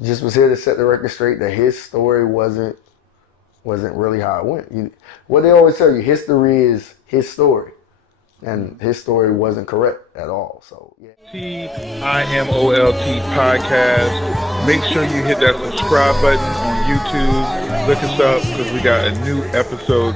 just was here to set the record straight that his story wasn't really how it went. What they always tell you, history is his story, and his story wasn't correct at all. So yeah. TIMOLT podcast. Make sure you hit that subscribe button on YouTube. Look us up because we got a new episode.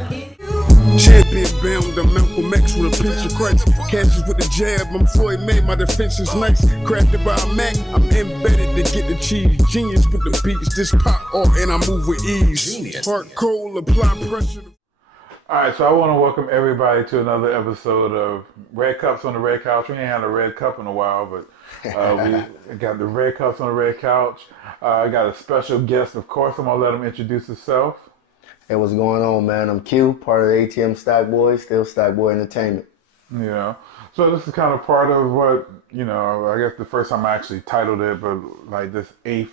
Champion bound to Malcolm X with a pinch of Christ. Catches with the jab, I'm Floyd May, my defense is nice. Crafted by a Mac, I'm embedded to get the cheese. Genius with the beats, this pop off and I move with ease. Genius. Heart cold, apply pressure. All right, so I want to welcome everybody to another episode of Red Cups on the Red Couch. We ain't had a red cup in a while, but we got the Red Cups on the Red Couch. I got a special guest, of course. I'm going to let him introduce himself. Hey, what's going on, man? I'm Q, part of the A.T.M Stack Boys, still Stack Boy Entertainment. Yeah. So this is kind of part of what, I guess the first time I actually titled it, but like this Eighth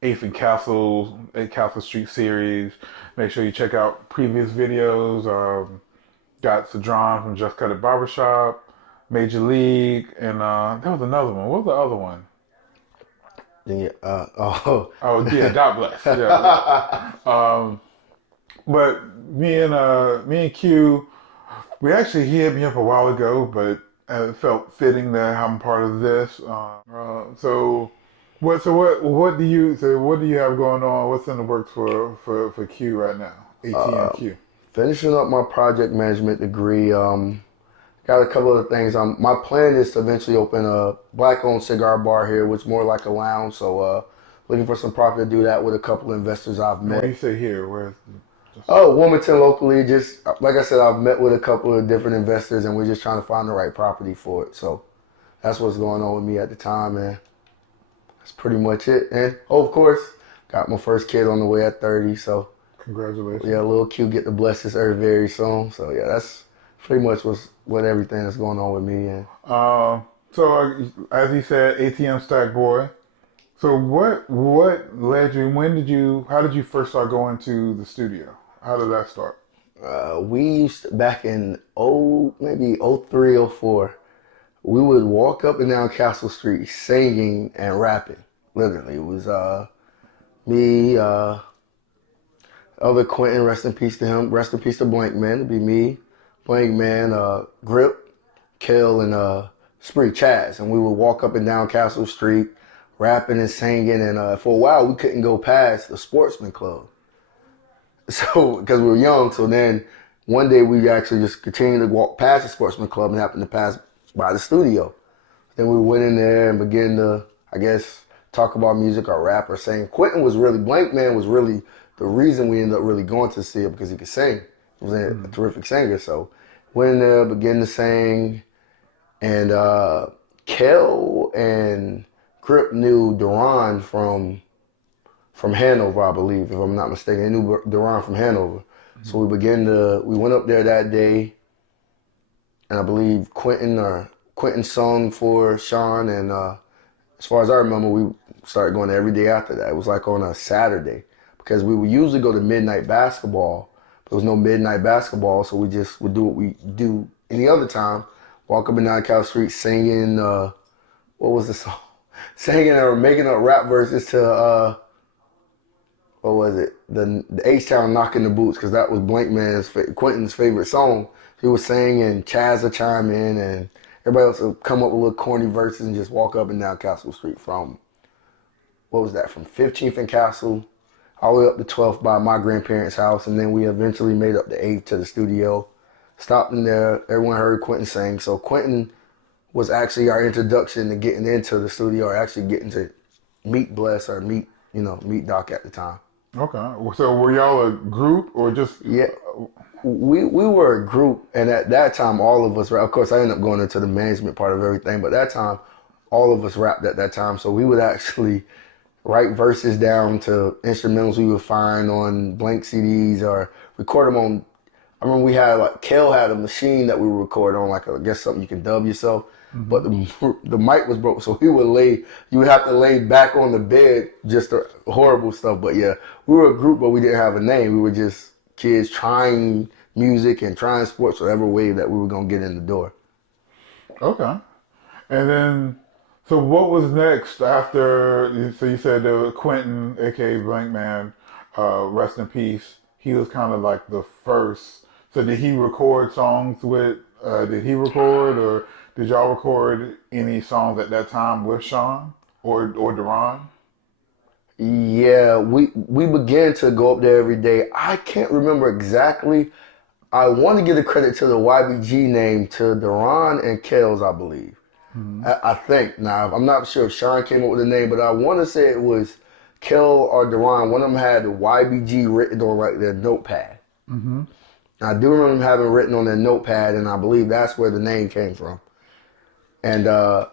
and Castle Street series. Make sure you check out previous videos. Got Sadron from Just Cut It Barbershop, Major League, and there was another one. What was the other one? Yeah, Oh, yeah, God bless. Yeah. But me and Q, we actually he hit me up a while ago, but it felt fitting that I'm part of this. So what do you have going on? What's in the works for Q right now? A.T.M Q. Finishing up my project management degree. Got a couple of things. My plan is to eventually open a black-owned cigar bar here, which is more like a lounge. So looking for some property to do that with a couple of investors I've met. What do you say here? Where's Wilmington locally. Just like I said, I've met with a couple of different investors, and we're just trying to find the right property for it. So that's what's going on with me at the time, man. That's pretty much it. And of course, got my first kid on the way at 30. So congratulations. Yeah, little Q get to bless this earth very soon. So yeah, that's pretty much what everything that's going on with me. And so as he said, A.T.M Stack Boy. So what led you? How did you first start going to the studio? How did that start? We used to, back in maybe 03, 04, we would walk up and down Castle Street singing and rapping. Literally, it was me, other Quentin, rest in peace to him, rest in peace to Blank Man, it'd be me, Blank Man, Grip, Kel, and Spree Chaz, and we would walk up and down Castle Street rapping and singing, and for a while we couldn't go past the Sportsman Club. So, because we were young, so then one day we actually just continued to walk past the Sportsman Club and happened to pass by the studio. Then we went in there and began to, I guess, talk about music or rap or sing. Blank Man was really the reason we ended up really going to see it because he could sing. He was a terrific singer. So went in there, began to sing, and Kel and Grip knew Duran from Hanover, I believe, if I'm not mistaken. They knew Duran from Hanover. Mm-hmm. So we went up there that day, and I believe Quentin sung for Sean, and as far as I remember, we started going every day after that. It was like on a Saturday, because we would usually go to midnight basketball. There was no midnight basketball, so we just would do what we do any other time, walk up and down Cal Street singing, what was the song? Singing or making up rap verses to, what was it? The H-Town Knocking the Boots, because that was Quentin's favorite song. He was singing, and Chaz would chime in, and everybody else would come up with little corny verses and just walk up and down Castle Street from 15th and Castle all the way up to 12th by my grandparents' house, and then we eventually made up the 8th to the studio. Stopped in there, everyone heard Quentin sing, so Quentin was actually our introduction to getting into the studio, or actually getting to meet Bless or meet Doc at the time. Okay. So were y'all a group or just? Yeah, we were a group, and at that time, all of us, of course, I ended up going into the management part of everything, but at that time, all of us rapped at that time. So we would actually write verses down to instrumentals we would find on blank CDs or record them on. I remember we had Kel had a machine that we would record on, I guess something you can dub yourself. Mm-hmm. But the mic was broke, so you would have to lay back on the bed, just horrible stuff. But yeah, we were a group, but we didn't have a name. We were just kids trying music and trying sports, whatever way that we were gonna get in the door. Okay, and then So what was next after? So you said there was Quentin, aka Blank Man, rest in peace. He was kind of like the first. So did he record songs with? Did he record, or did y'all record any songs at that time with Sean or Deron? Yeah, we began to go up there every day. I can't remember exactly. I want to give the credit to the YBG name to Deron and Kels, I believe. I think. Now, I'm not sure if Sean came up with the name, but I want to say it was Kel or Deron. One of them had the YBG written on like their notepad. I do remember them having written on their notepad, and I believe that's where the name came from. And I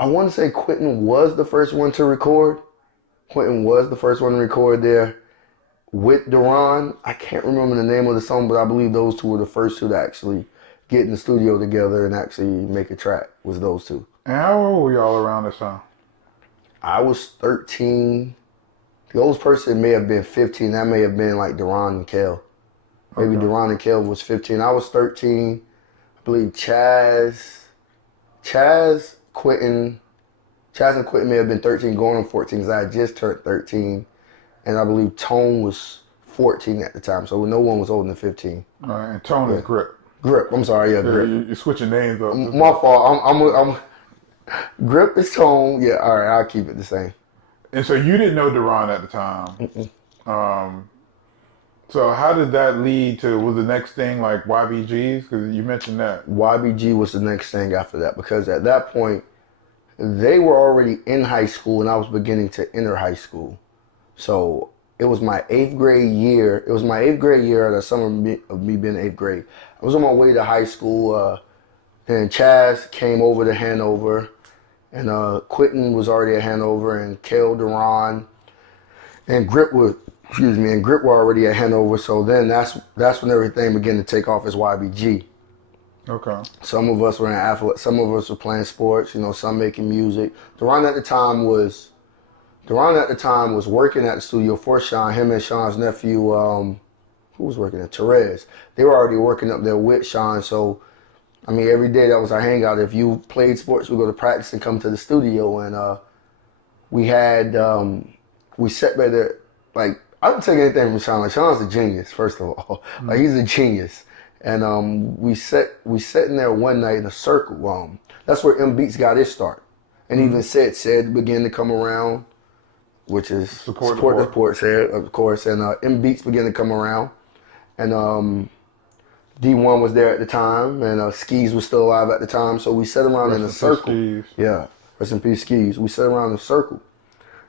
want to say Quentin was the first one to record. Quentin was the first one to record there with Deron. I can't remember the name of the song, but I believe those two were the first two to actually get in the studio together and actually make a track. Was those two. And how old were y'all around this time? I was 13. The oldest person may have been 15. That may have been like Deron and Kel. Maybe Okay. Deron and Kel was 15. I was 13. I believe Quentin, Chaz and Quentin may have been 13 going on 14 because I had just turned 13. And I believe Tone was 14 at the time. So no one was older than 15. And Tone is Grip. Grip, I'm sorry, yeah, Grip. You're switching names up. My fault. I'm Grip is Tone. Yeah, all right, I'll keep it the same. And so you didn't know Deron at the time. So how did that lead to, was the next thing like YBGs? Because you mentioned that. YBG was the next thing after that because at that point, they were already in high school and I was beginning to enter high school. So it was my 8th grade year. It was my 8th grade year, the summer of me being in 8th grade. I was on my way to high school. Then Chaz came over to Hanover. And Quentin was already at Hanover, and Kel, Deron, and Grip were already at Hanover. So then that's when everything began to take off as YBG. Okay. Some of us were in athletics, some of us were playing sports, some making music. Deron at the time was working at the studio for Sean. Him and Sean's nephew, who was working at Therese. They were already working up there with Sean. So I mean, every day that was our hangout. If you played sports, we go to practice and come to the studio. And we sat by there. Like, I don't take anything from Sean. Like, Sean's a genius, first of all. Like, he's a genius. And we sat in there one night in a circle. That's where M Beats got his start. And even said began to come around, which is support the sport, said, of course. And M Beats began to come around. And D1 was there at the time, and Skis was still alive at the time. So we sat around in a circle. Skis. Yeah, rest in peace, Skis. We sat around in a circle,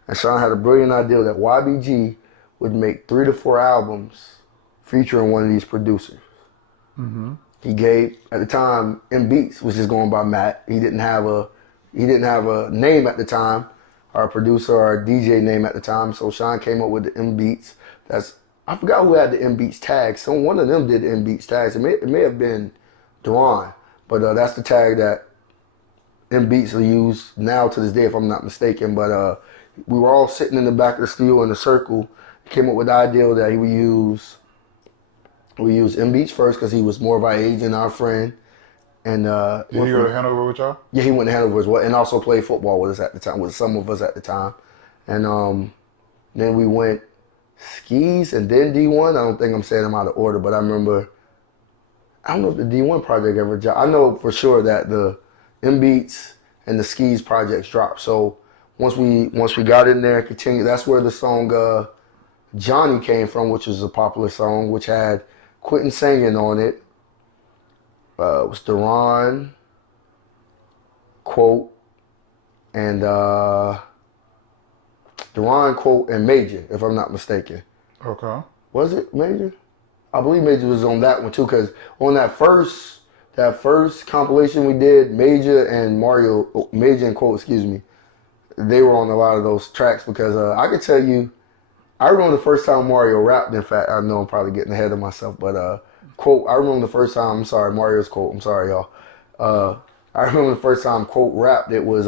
and Sean had a brilliant idea that YBG would make 3 to 4 albums featuring one of these producers. He gave at the time M Beats was just going by Matt. He didn't have a name at the time, or a producer or a DJ name at the time. So Sean came up with the M Beats. I forgot who had the M Beats tag. One of them did the M Beats tags. It may have been Deron, but that's the tag that M Beats will use now to this day, if I'm not mistaken. But we were all sitting in the back of the studio in a circle. Came up with the idea that we use M Beats first because he was more of our age and our friend. And did he go to Hanover with y'all? Yeah, he went to Hanover as well, and also played football with us at the time, with some of us at the time. And then we went Skis and then D1. I don't think I'm saying them out of order, but I don't know if the D1 project ever dropped. I know for sure that the M Beats and the Skis projects dropped. So once we got in there and continued, that's where the song Johnny came from, which was a popular song, which had Quentin singing on it. It was Deron, Quote, and Deron, Quote, and Major, if I'm not mistaken. Okay. Was it Major? I believe Major was on that one too, because on that first compilation we did, Major and Quote, they were on a lot of those tracks because I could tell you, I remember the first time Mario rapped. In fact, I know I'm probably getting ahead of myself, but Quote, I remember the first time, I'm sorry, Mario's Quote, I'm sorry, y'all. I remember the first time Quote rapped, it was,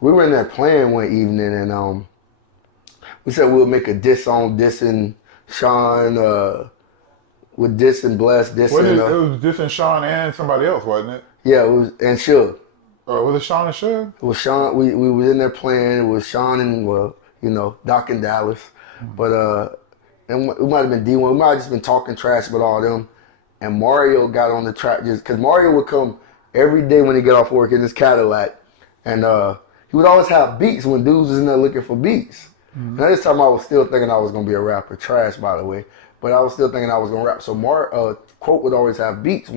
we were in there playing one evening, and we said we'll make a diss song dissing Sean, with dissing Bless, dissing. It was dissing Sean and somebody else, wasn't it? Yeah, it was and Suge. Was it Sean and Suge? It was Sean. We was in there playing. It was Sean and Doc and Dallas, but and it might have been D1. We might have just been talking trash about all them. And Mario got on the track just because Mario would come every day when he get off work in his Cadillac, and he would always have beats when dudes was in there looking for beats. And at this time, I was still thinking I was gonna be a rapper. Trash, by the way, but I was still thinking I was gonna rap. So Quote would always have beats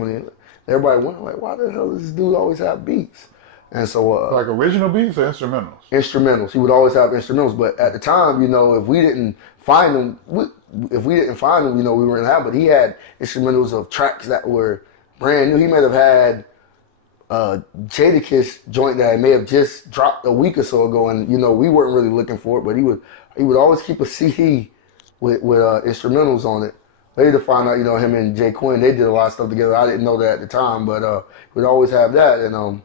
everybody wondered like, why the hell does this dude always have beats? And so Like original beats or instrumentals? Instrumentals. He would always have instrumentals. But at the time, if we didn't find them, we weren't have. But he had instrumentals of tracks that were brand new. He might have had Jadakiss joint that may have just dropped a week or so ago, and we weren't really looking for it. But he would always keep a CD with instrumentals on it. Later to find out, him and Jay Quinn, they did a lot of stuff together. I didn't know that at the time, but we'd always have that. And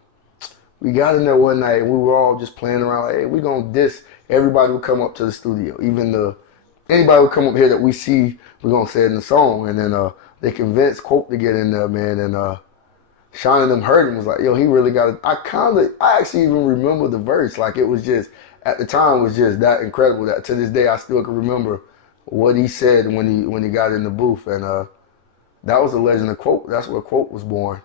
we got in there one night and we were all just playing around like, hey, we're going to diss. Everybody would come up to the studio. Even anybody would come up here that we see, we're going to say it in the song. And then they convinced Quote to get in there, man. And Sean and them heard him, was like, yo, he really got it. I actually even remember the verse. Like it was just, at the time, it was just that incredible that to this day I still can remember what he said when he got in the booth. And that was the legend of Quote. That's where Quote was born.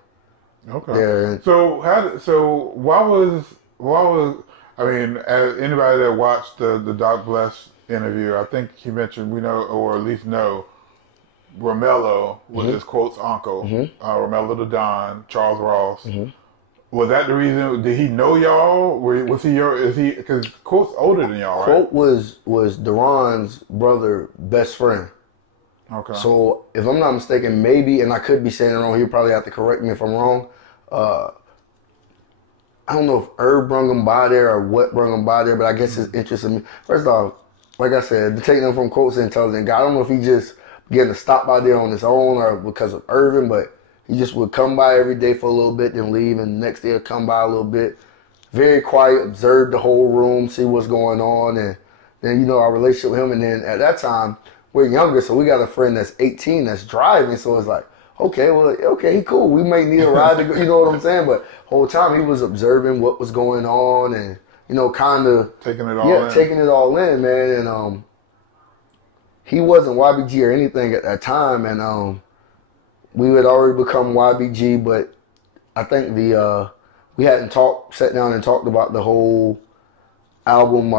Okay. Yeah. So why was I mean, as anybody that watched the Doc Bless interview, I think he mentioned we know or at least know Romello was his Quote's uncle. Romello the Don, Charles Ross. Was that the reason? Did he know y'all? Was he because Quote's older than y'all, right? Quote was Duran's brother best friend. Okay. So if I'm not mistaken, maybe, and I could be saying it wrong, he'll probably have to correct me if I'm wrong. I don't know if Herb brung him by there or what brung him by there, but I guess his interest in me. First off, like I said, taking him from Quote's an intelligent guy. I don't know if he just began to stop by there on his own or because of Irvin, but he just would come by every day for a little bit, then leave, and the next day he'd come by a little bit. Very quiet, observe the whole room, see what's going on, and then, our relationship with him. And then at that time, we're younger, so we got a friend that's 18 that's driving, so it's like, okay, he cool. We may need a ride to go, you know what I'm saying? But whole time he was observing what was going on and, kind of taking it all in. Taking it all in, man. And he wasn't YBG or anything at that time, and we had already become YBG, but I think we hadn't sat down and talked about the whole album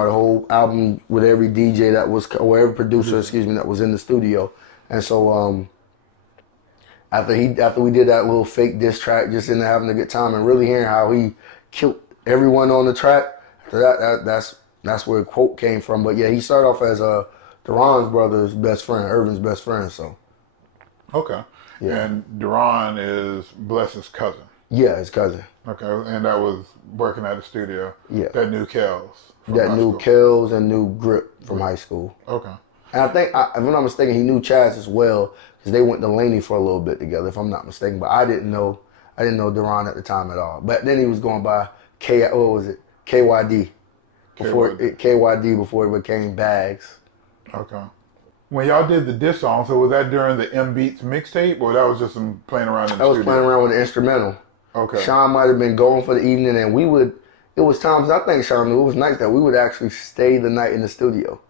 with every DJ that was, or every producer, that was in the studio. And so after we did that little fake diss track, just in there having a good time and really hearing how he killed everyone on the track, after that's where Quote came from. But yeah, he started off as Duran's brother's best friend, Irvin's best friend. So okay. Yeah. And Duran is Bless's cousin. Yeah, his cousin. Okay, and that was working at the studio. Yeah. That knew Kells. That knew Kells and knew Grip from high school. Okay. And I think, if I'm not mistaken, he knew Chaz as well because they went to Laney for a little bit together, if I'm not mistaken. But I didn't know Duran at the time at all. But then he was going by KYD. KYD before it became Bags. Okay. When y'all did the diss song, so was that during the M Beats mixtape, or that was just some playing around in the studio? I was playing around with the instrumental. Okay. Sean might have been going for the evening, and it was times, I think Sean knew, it was nights that we would actually stay the night in the studio.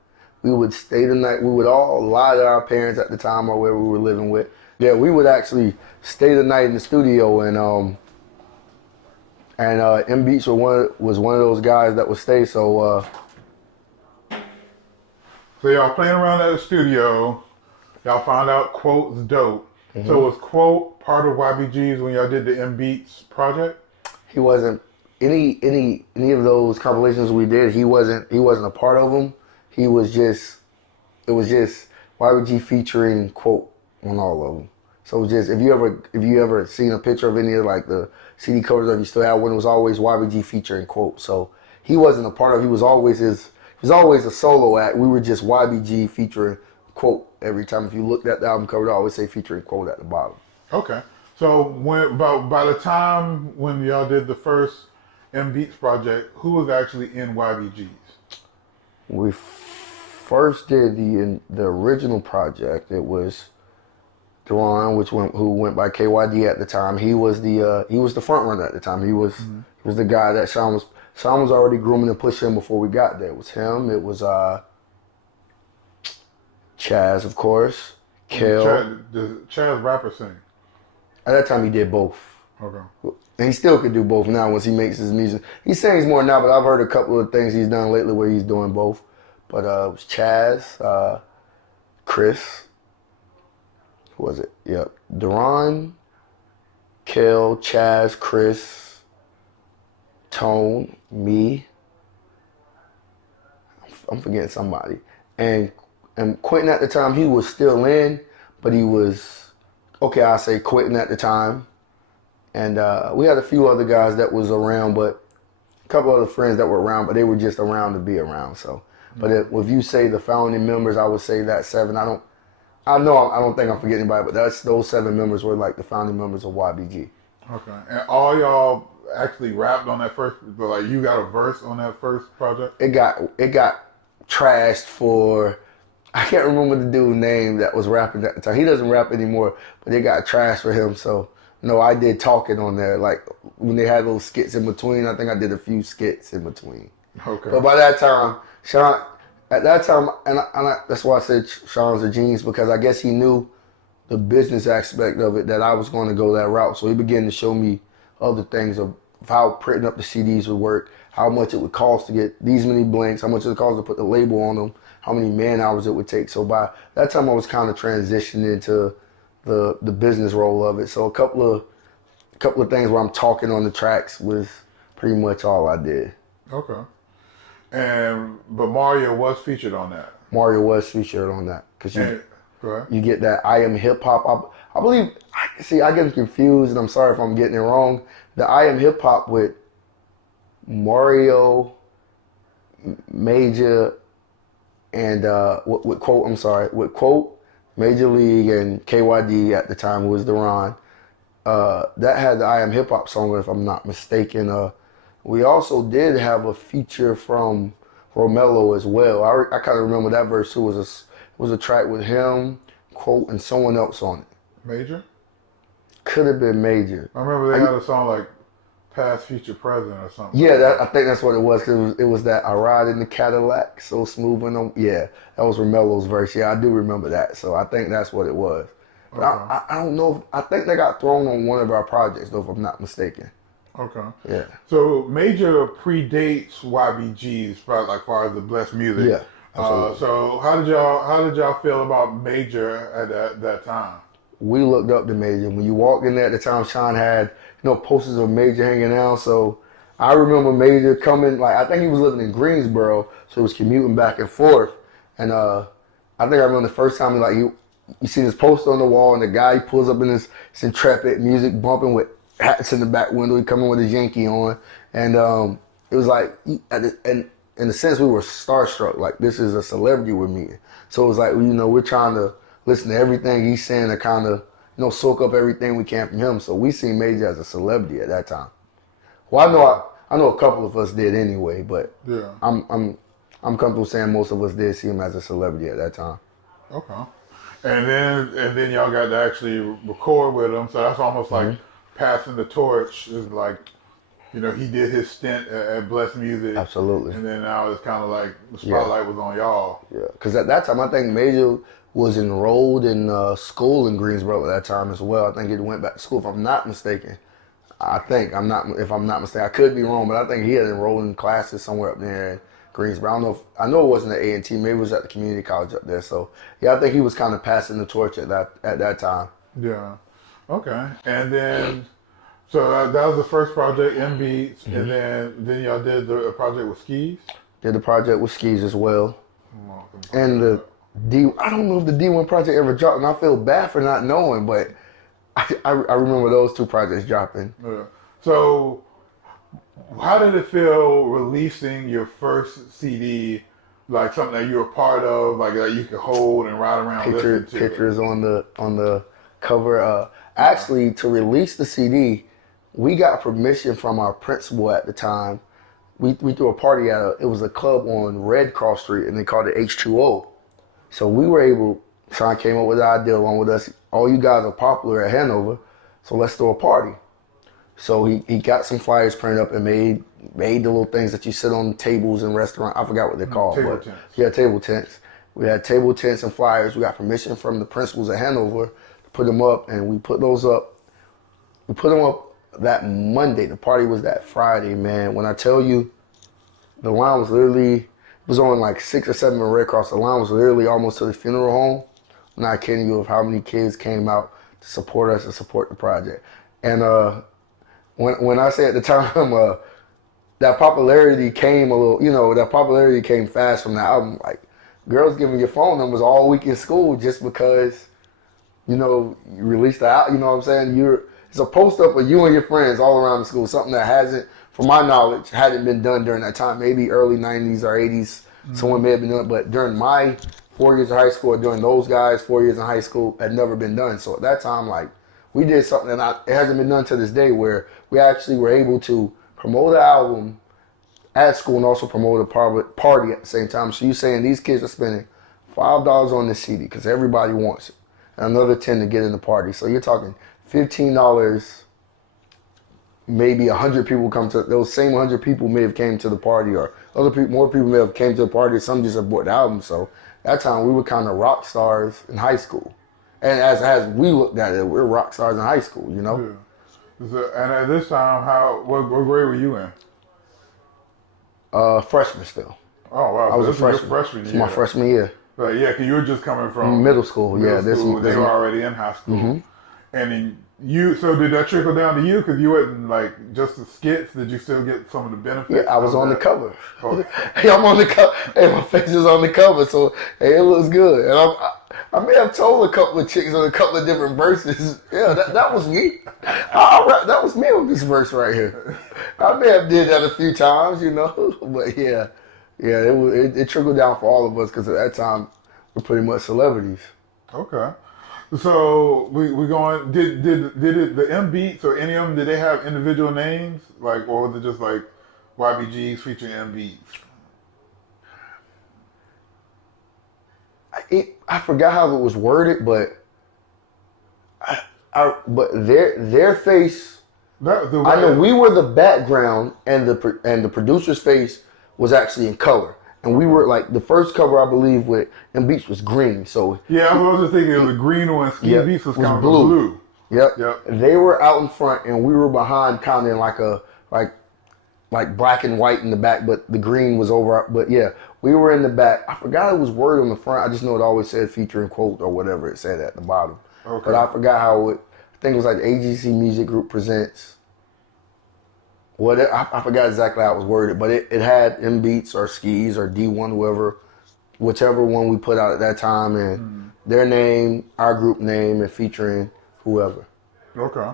We would stay the night, we would all lie to our parents at the time or where we were living with. Yeah, we would actually stay the night in the studio, and M Beats was one of those guys that would stay, so y'all playing around at the studio, y'all found out Quote's dope. Mm-hmm. So was Quote part of YBG's when y'all did the M Beats project? He wasn't any of those compilations we did. He wasn't a part of them. It was just YBG featuring Quote on all of them. So it was just if you ever seen a picture of any of like the CD covers, or if you still have one, it was always YBG featuring Quote. So he wasn't a part of. He was always a solo act. We were just YBG featuring Quote every time. If you looked at the album cover, I always say featuring Quote at the bottom. Okay. So by the time when y'all did the first M Beats project, who was actually in YBG's? We first did the original project. It was Deron, who went by KYD at the time. He was the front runner at the time. He was the guy that Sean was already grooming to push him before we got there. It was him. It was Chaz, of course. Kel. Does Chaz rapper sing? At that time, he did both. Okay. And he still could do both now once he makes his music. He sings more now, but I've heard a couple of things he's done lately where he's doing both. But it was Chaz, Chris. Who was it? Yep. Deron, Kel, Chaz, Chris, Tone, me. I'm forgetting somebody. And Quentin at the time, he was still in, but he was, I'll say Quentin at the time. And we had a few other guys that was around, but a couple other friends that were around, but they were just around to be around. So, but if you say the founding members, I would say that 7. I don't think I'm forgetting anybody, but those 7 members were like the founding members of YBG. Okay. And all y'all actually rapped on that first, like you got a verse on that first project? It got trashed for, I can't remember the dude's name that was rapping at the time. He doesn't rap anymore, but it got trashed for him. So, no, I did talking on there. Like when they had those skits in between, I think I did a few skits in between. Okay. But by that time, Sean, at that time, that's why I said Sean's a genius, because I guess he knew the business aspect of it, that I was going to go that route. So he began to show me other things of how printing up the CDs would work, how much it would cost to get these many blanks, how much it would cost to put the label on them, how many man hours it would take. So by that time, I was kind of transitioning into the business role of it. So a couple of things where I'm talking on the tracks was pretty much all I did. Okay. But Mario was featured on that. Mario was featured on that because you get that I Am Hip Hop. I believe. I get confused, and I'm sorry if I'm getting it wrong. The I Am Hip Hop with Mario, Major, and with Quote, Major League, and KYD at the time, who was Deron. That had the I Am Hip Hop song, if I'm not mistaken. We also did have a feature from Romello as well. I kind of remember that verse too. It was a track with him, Quote, and someone else on it. Major? Could have been Major. I remember they had a song like Past, Future, Present or something. Yeah, I think that's what it was. Cause it was that I Ride in the Cadillac, so smooth and yeah, that was Romello's verse. Yeah, I do remember that. So I think that's what it was. But okay. I don't know. I think they got thrown on one of our projects, though, if I'm not mistaken. Okay. Yeah. So Major predates YBG's, like far as the Blessed music. Yeah. So how did y'all feel about Major at that time? We looked up to Major. When you walked in there at the time, Sean had posters of Major hanging out. So I remember Major coming. Like I think he was living in Greensboro, so he was commuting back and forth. And I think I remember the first time you see this poster on the wall, and the guy pulls up in this Intrepid, music bumping with hats in the back window. He coming with his Yankee on, and it was like, and in a sense, we were starstruck. Like this is a celebrity we're meeting. So it was like we're trying to listen to everything he's saying to kind of soak up everything we can from him. So we seen Major as a celebrity at that time. Well, I know a couple of us did anyway, but yeah, I'm comfortable saying most of us did see him as a celebrity at that time. Okay. And then y'all got to actually record with him, so that's almost like passing the torch. Is like, he did his stint at Blessed Music. Absolutely. And then now it's kind of like the spotlight was on y'all. Yeah, because at that time I think Major was enrolled in school in Greensboro at that time as well. I think he went back to school, if I'm not mistaken. If I'm not mistaken, I could be wrong, but I think he had enrolled in classes somewhere up there in Greensboro. I know it wasn't at A.T M. Maybe it was at the community college up there. So yeah, I think he was kind of passing the torch at that time. Yeah. Okay. And then, so that was the first project, M Beats, and then y'all did the project with Skis. Did the project with Skis as well, and I don't know if the D1 project ever dropped, and I feel bad for not knowing, but I remember those 2 projects dropping. Yeah. So, how did it feel releasing your first CD, like something that you were part of, like that you could hold and ride around listening to? Pictures on the cover. Actually, to release the CD, we got permission from our principal at the time. We threw a party it was a club on Red Cross Street, and they called it H2O. So we were able. Sean came up with the idea along with us. all you guys are popular at Hanover, so let's throw a party. So he got some flyers printed up and made the little things that you sit on tables in restaurants. I forgot what they're called. Table but tents. Yeah, table tents. We had table tents and flyers. We got permission from the principals at Hanover to put them up, and we put those up. We put them up that Monday. The party was that Friday, man. When I tell you, the line was literally, it was only like 6 or 7 in Red Cross. The line was literally almost to the funeral home. I'm not kidding you of how many kids came out to support us and support the project. And when I say at the time, that popularity came a little, that popularity came fast from the album. Like, girls giving your phone numbers all week in school just because, you released the album. You know what I'm saying? It's a post up of you and your friends all around the school. Something that hasn't, from my knowledge, hadn't been done during that time. Maybe early 90s or 80s, someone may have been doing it. But during my 4 years of high school, or during those guys' 4 years in high school, had never been done. So at that time, like, we did something that it hasn't been done to this day, where we actually were able to promote the album at school and also promote a party at the same time. So you're saying these kids are spending $5 on this CD because everybody wants it, and another 10 to get in the party. So you're talking $15. Maybe 100 people come to those same 100 people may have came to the party, or more people may have came to the party. Some just have bought the album. So that time we were kind of rock stars in high school. And as we looked at it, we're rock stars in high school, Yeah. So, and at this time, what grade were you in? Freshman still. Oh wow! I was so a freshman. Freshman It's year. my freshman year. Yeah, because you were just coming from Middle school. Middle Yeah, school. this They were already in high school. Mm-hmm. And then so did that trickle down to you? Because you wasn't like just the skits. Did you still get some of the benefits? Yeah, I was of on that? the cover. Oh. Hey, I'm on the cover. Hey, my face is on the cover, so hey, it looks good. And I may have told a couple of chicks on a couple of different verses. Yeah, that was me. That was me on this verse right here. I may have did that a few times, but yeah, it trickled down for all of us because at that time we're pretty much celebrities. Okay. So we going. Did it the M Beats or any of them? Did they have individual names, like, or was it just like YBGs featuring M Beats? I forgot how it was worded, but but their face. I know we were the background, and the producer's face was actually in color, and we were like the first cover I believe with M Beats was green. So yeah, I was just thinking it was a green one. Ski Beats was kind of blue. Yep. They were out in front, and we were behind, kind of in like black and white in the back, but the green was over. But yeah, we were in the back. I forgot it was word on the front. I just know it always said featuring quote or whatever it said at the bottom. Okay. But I forgot how I think it was like the AGC Music Group presents. I forgot exactly how it was worded, but it had M Beats or Skis or D1, whichever one we put out at that time, and their name, our group name, and featuring whoever. Okay.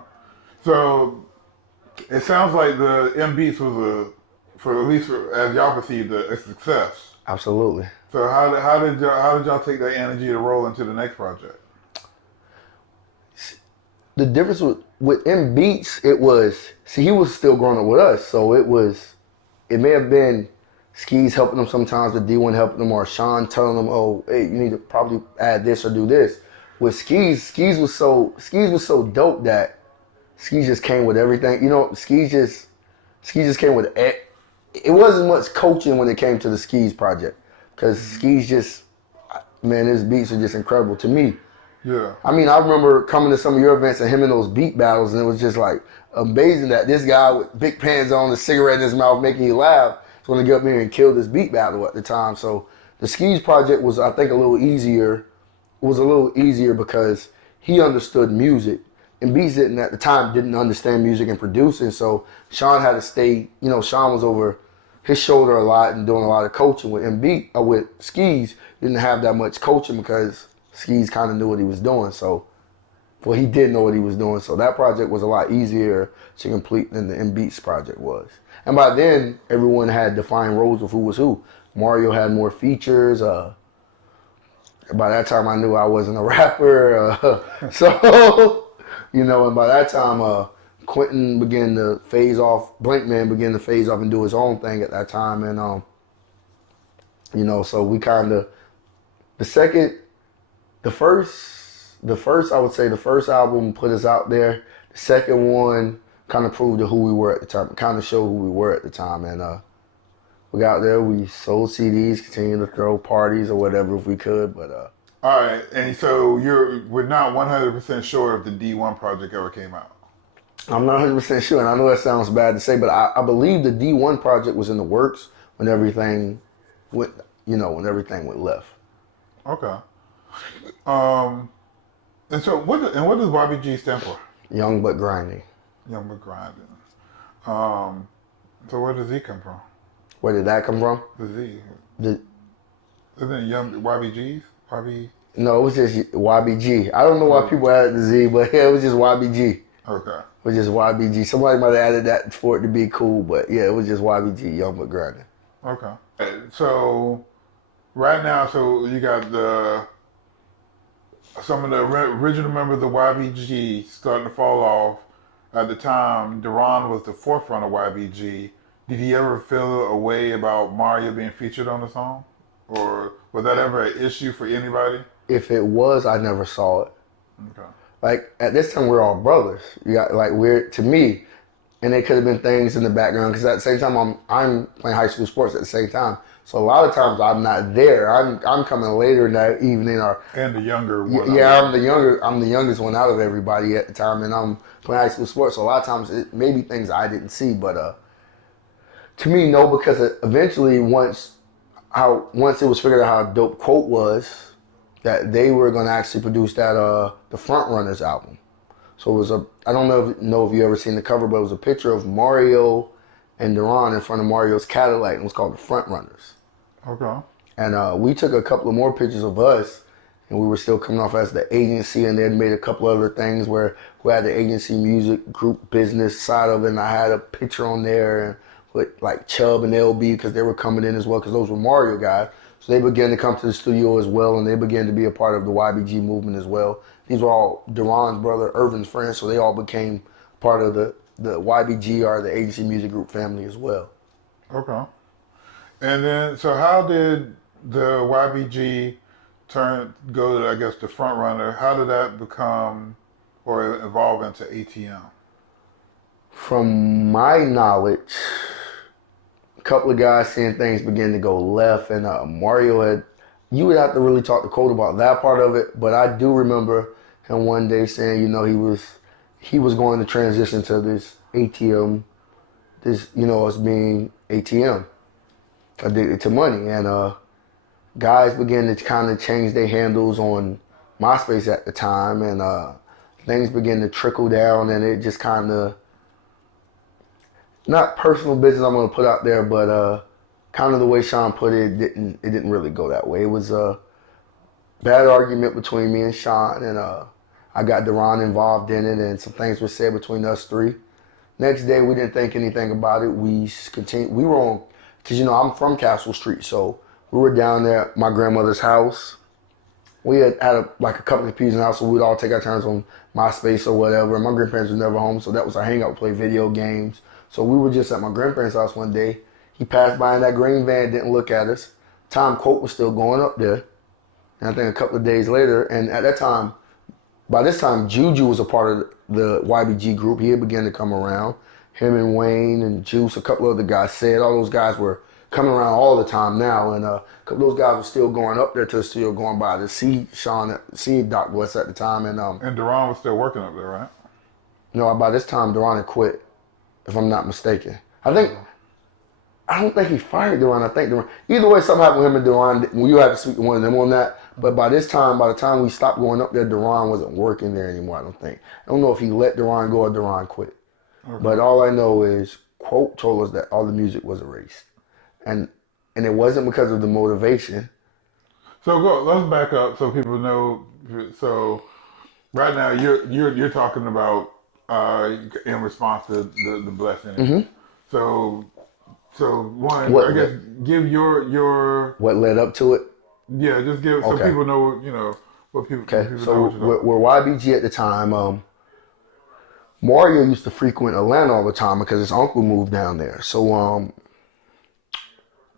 So it sounds like the M Beats was at least as y'all perceived, a success. Absolutely. So how did y'all take that energy to roll into the next project? The difference with M Beats, he was still growing up with us, so it may have been Skis helping him sometimes, with D1 helping him, or Sean telling him, oh, hey, you need to probably add this or do this. With Skis was so dope that Skis just came with everything. Skis just came with it. It wasn't much coaching when it came to the Skis project, because Skis his beats are just incredible to me. Yeah. I mean, I remember coming to some of your events and him in those beat battles, and it was just like amazing that this guy with big pants on, a cigarette in his mouth, making you laugh, is going to get up here and kill this beat battle at the time. So the Skis project was, I think, a little easier. It was a little easier because he understood music, and Beats at the time didn't understand music and producing. So Sean had to stay. Sean was over his shoulder a lot and doing a lot of coaching. With with Skis, didn't have that much coaching because Skis kind of knew what he was doing. So, he did know what he was doing. So that project was a lot easier to complete than the M Beats project was. And by then, everyone had defined roles of who was who. Mario had more features. By that time, I knew I wasn't a rapper. And by that time, Quentin began to phase off. Blankman began to phase off and do his own thing at that time. And, so we kind of, the first I would say the first album put us out there. The second one kind of proved who we were at the time. Kind of showed who we were at the time, and we got there. We sold CDs, continued to throw parties or whatever if we could, but. All right, and so we're not 100% sure if the D1 project ever came out. I'm not 100% sure, and I know that sounds bad to say, but I believe the D1 project was in the works when everything went, when everything went left. Okay. And so what does YBG stand for? Young but grinding. Young but grinding. So where does Z come from? Where did that come from? The Z. The, Isn't it Young YBGs? No, it was just YBG. I don't know why people added the Z, but yeah, it was just YBG. Okay. It was just YBG. Somebody might have added that for it to be cool, but yeah, it was just YBG, Young but grinding. Okay. So right now, so you got some of the original members of YBG starting to fall off. At the time, Duran was the forefront of YBG. Did he ever feel a way about Mario being featured on the song? Or was that ever an issue for anybody? If it was, I never saw it. Okay. Like at this time, we're all brothers. You got to me, and there could have been things in the background because at the same time, I'm playing high school sports at the same time. So a lot of times I'm not there. I'm coming later in that evening and the younger one. Yeah, I'm the youngest one out of everybody at the time, and I'm playing high school sports. So a lot of times it may be things I didn't see, but to me, no, because eventually once it was figured out how dope Quote was, that they were going to actually produce that the Front Runners album. So it was I don't know if you ever seen the cover, but it was a picture of Mario and Duran in front of Mario's Cadillac, and it was called the Front Runners. Okay. And we took a couple of more pictures of us, and we were still coming off as the agency, and then made a couple other things where we had the agency music group business side of it, and I had a picture on there and with like Chubb and LB because they were coming in as well because those were Mario guys. So they began to come to the studio as well, and they began to be a part of the YBG movement as well. These were all Duran's brother, Irvin's friends, so they all became part of the YBG or the agency music group family as well. Okay. And then, so how did the YBG go to, I guess, the front runner? How did that become or evolve into ATM? From my knowledge, a couple of guys seeing things begin to go left, and Mario you would have to really talk to Colt about that part of it, but I do remember him one day saying, he was going to transition to this ATM, us being ATM, addicted to money, and guys began to kind of change their handles on MySpace at the time, and things began to trickle down, and it just kind of, not personal business I'm going to put out there, but kind of the way Sean put it, it didn't really go that way. It was a bad argument between me and Sean, and I got Duran involved in it, and some things were said between us three. Next day, we didn't think anything about it. We continued. We were on, because I'm from Castle Street, so we were down there at my grandmother's house. We had a couple of peas in the house, so we'd all take our turns on MySpace or whatever. My grandparents were never home, so that was our hangout, play video games. So we were just at my grandparents' house one day. He passed by in that green van, didn't look at us. Tom Quote was still going up there. And I think a couple of days later, and at that time, by this time, Juju was a part of the YBG group. He had begun to come around. Him and Wayne and Juice, a couple of other guys said, all those guys were coming around all the time now. And a couple of those guys were still going up there to the studio, going by to see Doc West at the time. And Duran was still working up there, right? No, by this time, Duran had quit, if I'm not mistaken. I don't think he fired Duran. I think Duran. Either way, something happened with him and Duran. You have to speak to one of them on that. But by the time we stopped going up there, Duran wasn't working there anymore, I don't think. I don't know if he let Duran go or Duran quit. Okay. But all I know is Quote told us that all the music was erased. And it wasn't because of the motivation. So let's back up so people know. So right now you're talking about in response to the blessing. Mm-hmm. So one, I guess give your what led up to it. Yeah, just give so people know what people. Okay, people so know we're YBG at the time. Mario used to frequent Atlanta all the time because his uncle moved down there. So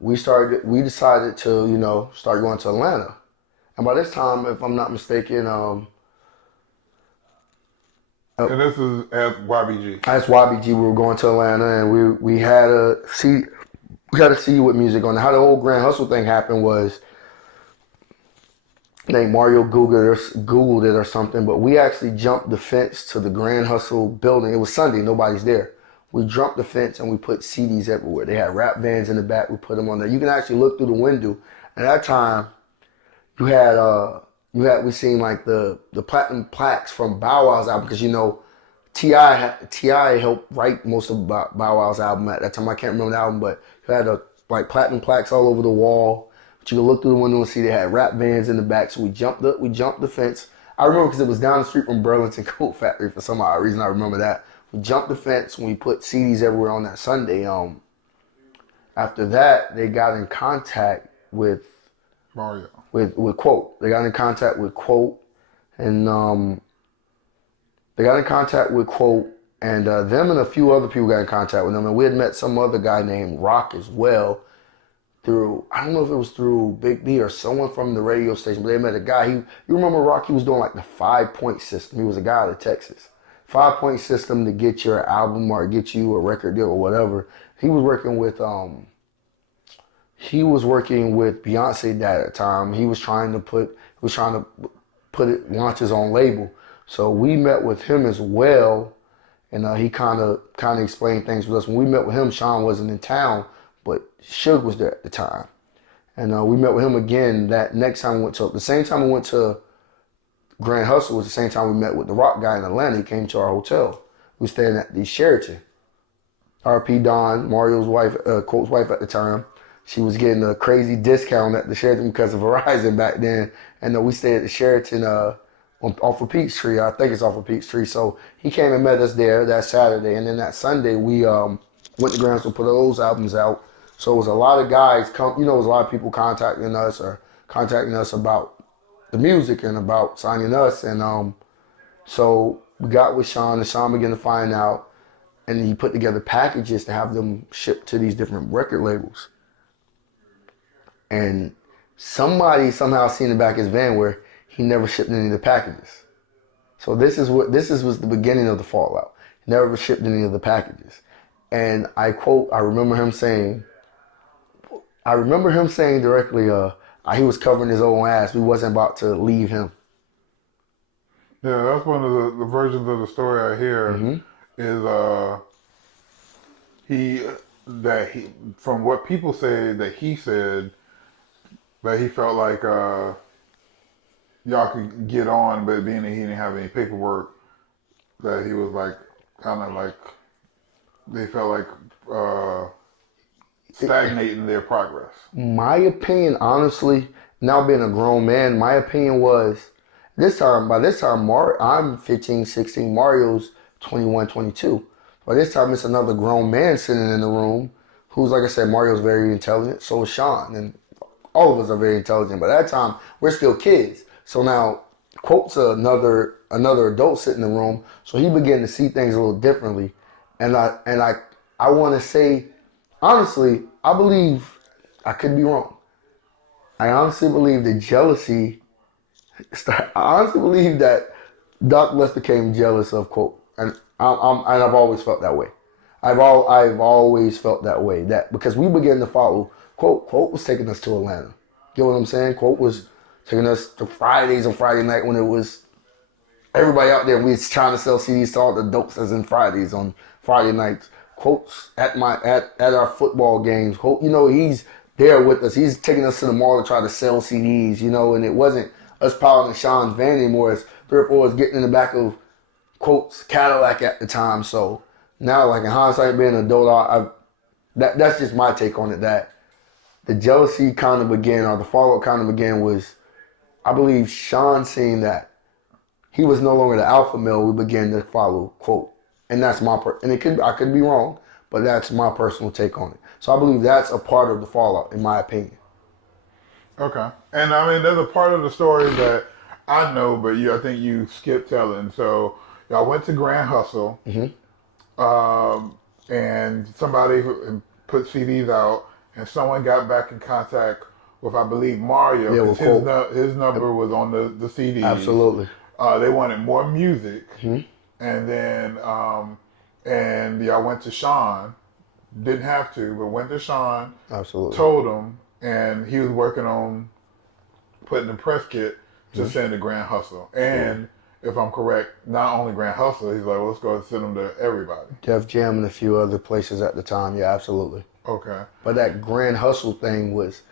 we decided to start going to Atlanta, and by this time, if I'm not mistaken, And this is as YBG. That's YBG. We were going to Atlanta, and we had a see. We had a CD with music on it. How the whole Grand Hustle thing happened was, I think Mario Googled it or something, but we actually jumped the fence to the Grand Hustle building. It was Sunday, nobody's there. We jumped the fence and we put CDs everywhere. They had rap vans in the back. We put them on there. You can actually look through the window. At that time, we seen like the platinum plaques from Bow Wow's album, because T.I. helped write most of Bow Wow's album at that time. I can't remember the album, but you had like platinum plaques all over the wall. But you could look through the window and see they had rap vans in the back. So we jumped the fence. I remember because it was down the street from Burlington Coat Factory for some odd reason. I remember that. We jumped the fence and we put CDs everywhere on that Sunday. After that, they got in contact with Mario. With Quote. They got in contact with Quote, and them and a few other people got in contact with them. And we had met some other guy named Rock as well through, I don't know if it was through Big D or someone from the radio station, but they met a guy. You remember Rock? He was doing like the 5-point system. He was a guy out of Texas. 5-point system to get your album or get you a record deal or whatever. He was working with Beyonce at the time. He was trying to put launch his own label. So we met with him as well, and he kind of explained things with us. When we met with him, Sean wasn't in town, but Suge was there at the time. And we met with him again that next time we went to, the same time we went to Grand Hustle was the same time we met with the Rock guy in Atlanta. He came to our hotel. We were staying at the Sheraton. RP Dawn, Mario's wife, Quote's wife at the time, she was getting a crazy discount at the Sheraton because of Verizon back then. And we stayed at the Sheraton off of Peachtree. I think it's off of Peachtree. So he came and met us there that Saturday. And then that Sunday, we went to Grand Hustle, put those albums out. So it was a lot of guys it was a lot of people contacting us about the music and about signing us. And so we got with Sean, and Sean began to find out, and he put together packages to have them shipped to these different record labels. And somebody somehow seen in the back of his van where he never shipped any of the packages. So this was the beginning of the fallout. He never shipped any of the packages. And I remember him saying directly, he was covering his own ass. We wasn't about to leave him. Yeah, that's one of the versions of the story I hear is from what people say that he said, that he felt like y'all could get on, but being that he didn't have any paperwork, that he was like kind of like they felt like stagnating their progress. My opinion, honestly, now being a grown man, my opinion was by this time, I'm 15, 16, Mario's 21, 22. By this time, it's another grown man sitting in the room who's, like I said, Mario's very intelligent, so is Sean, and all of us are very intelligent. But at that time, we're still kids. So now, Quote's another adult sitting in the room, so he began to see things a little differently. And I want to say, honestly, I believe, I could be wrong. I honestly believe the jealousy, I honestly believe that Doc Les became jealous of Quote. And I've always felt that way. I've always felt that way. That because we began to follow Quote. Quote was taking us to Atlanta. You know what I'm saying? Quote was taking us to Fridays on Friday night when it was everybody out there. We was trying to sell CDs to all the dopes as in Fridays on Friday nights. Quote's at our football games. Quote, he's there with us. He's taking us to the mall to try to sell CDs, and it wasn't us piling in Sean's van anymore. It's 3 or 4 of us getting in the back of Quote's Cadillac at the time. So now, like in hindsight, being an adult, that's just my take on it. That the jealousy kind of began, or the fallout kind of began, was I believe Sean seeing that he was no longer the alpha male. We began to follow Quote, and that's I could be wrong, but that's my personal take on it. So I believe that's a part of the fallout, in my opinion. Okay, and I mean, there's a part of the story that I know, but I think you skipped telling. So y'all went to Grand Hustle, and somebody put CDs out, and someone got back in contact with, I believe, Mario, because his number was on the CDs. Absolutely. They wanted more music, and then and y'all went to Sean. Didn't have to, but went to Sean. Absolutely. Told him, and he was working on putting the press kit to send to Grand Hustle. And if I'm correct, not only Grand Hustle, he's like, well, let's go and send them to everybody. Def Jam and a few other places at the time. Yeah, absolutely. Okay. But that Grand Hustle thing was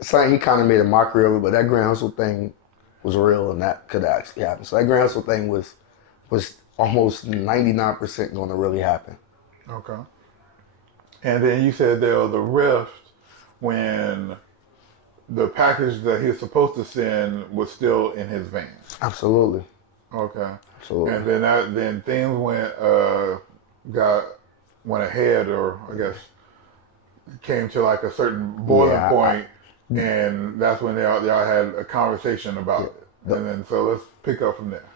something he kind of made a mockery of it, but that Grand Hustle thing was real and that could actually happen. So that Grand Hustle thing was almost 99% going to really happen. Okay. And then you said there was a rift when the package that he was supposed to send was still in his van. Absolutely. Okay. Absolutely. And then things went ahead, or I guess came to like a certain boiling point, and that's when y'all had a conversation about it. And then so let's pick up from there.